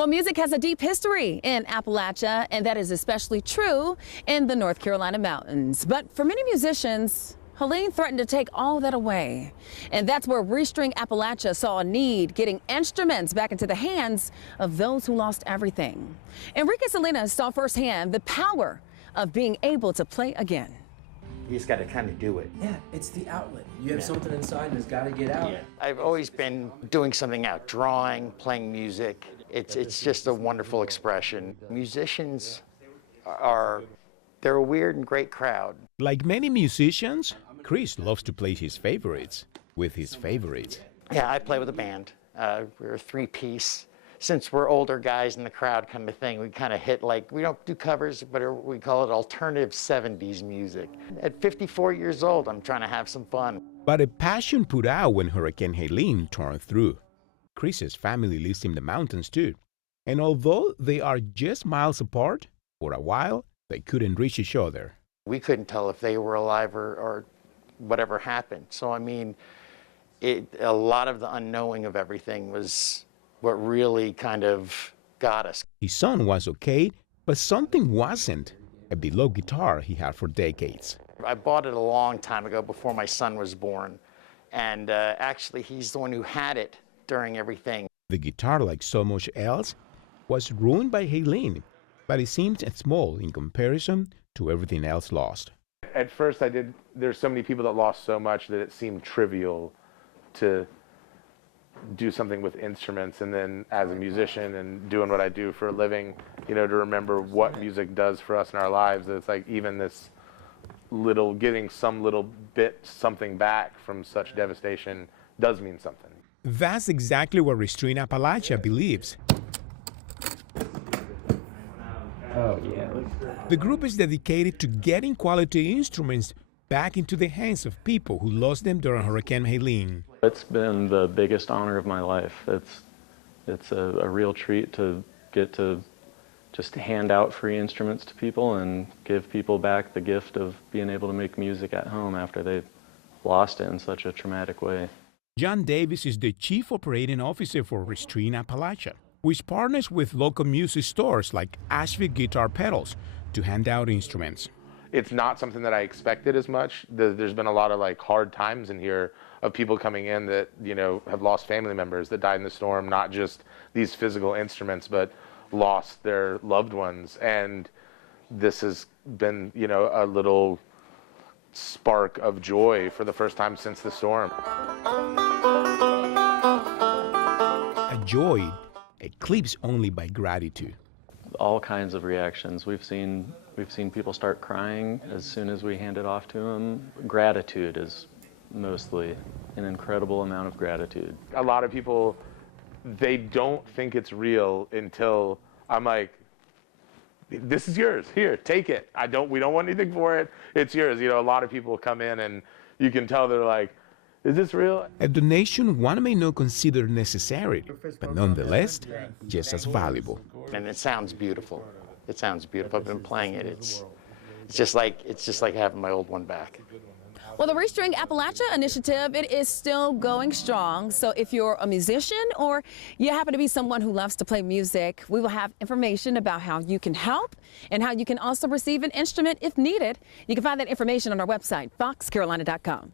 Well, music has a deep history in Appalachia, and that is especially true in the North Carolina mountains. But for many musicians, Helene threatened to take all that away. And that's where Restring Appalachia saw a need getting instruments back into the hands of those who lost everything. Enrique Salinas saw firsthand the power of being able to play again. You just got to kind of do it. Yeah, it's the outlet. You have something inside and it's got to get out. Yeah. I've always been doing something out, drawing, playing music. It's just a wonderful expression. Musicians they're a weird and great crowd. Like many musicians, Chris loves to play his favorites with his favorites. Yeah, I play with a band. We're a three-piece. Since we're older guys in the crowd kind of thing, we kind of hit like, we don't do covers, but we call it alternative 70s music. At 54 years old, I'm trying to have some fun. But a passion put out when Hurricane Helene tore through. Chris's family lives in the mountains too. And although they are just miles apart, for a while, they couldn't reach each other. We couldn't tell if they were alive or whatever happened. So, I mean, a lot of the unknowing of everything was what really kind of got us. His son was okay, but something wasn't. A beloved guitar he had for decades. I bought it a long time ago before my son was born. And actually, he's the one who had it during everything. The guitar, like so much else, was ruined by Helene, but it seemed small in comparison to everything else lost. At first there's so many people that lost so much that it seemed trivial to do something with instruments, and then as a musician and doing what I do for a living, you know, to remember what music does for us in our lives, it's like even this little, getting some little bit something back from such devastation does mean something. That's exactly what Restring Appalachia believes. Oh, yeah. The group is dedicated to getting quality instruments back into the hands of people who lost them during Hurricane Helene. It's been the biggest honor of my life. It's a real treat to get to just hand out free instruments to people and give people back the gift of being able to make music at home after they've lost it in such a traumatic way. John Davis is the chief operating officer for Restring Appalachia, which partners with local music stores like Asheville Guitar Pedals to hand out instruments. It's not something that I expected as much. There's been a lot of like hard times in here of people coming in that, you know, have lost family members that died in the storm, not just these physical instruments, but lost their loved ones. And this has been, you know, a little spark of joy for the first time since the storm. A joy eclipsed only by gratitude. All kinds of reactions. We've seen people start crying as soon as we hand it off to them. Gratitude is mostly an incredible amount of gratitude. A lot of people, they don't think it's real until I'm like, this is yours, here, take it. We don't want anything for it, it's yours. You know, a lot of people come in and you can tell they're like, is this real? A donation one may not consider necessary, but nonetheless, just as valuable. And it sounds beautiful. It sounds beautiful. I've been playing it. It's just like having my old one back. Well, the Restring Appalachia initiative, it is still going strong. So if you're a musician or you happen to be someone who loves to play music, we will have information about how you can help and how you can also receive an instrument if needed. You can find that information on our website, foxcarolina.com.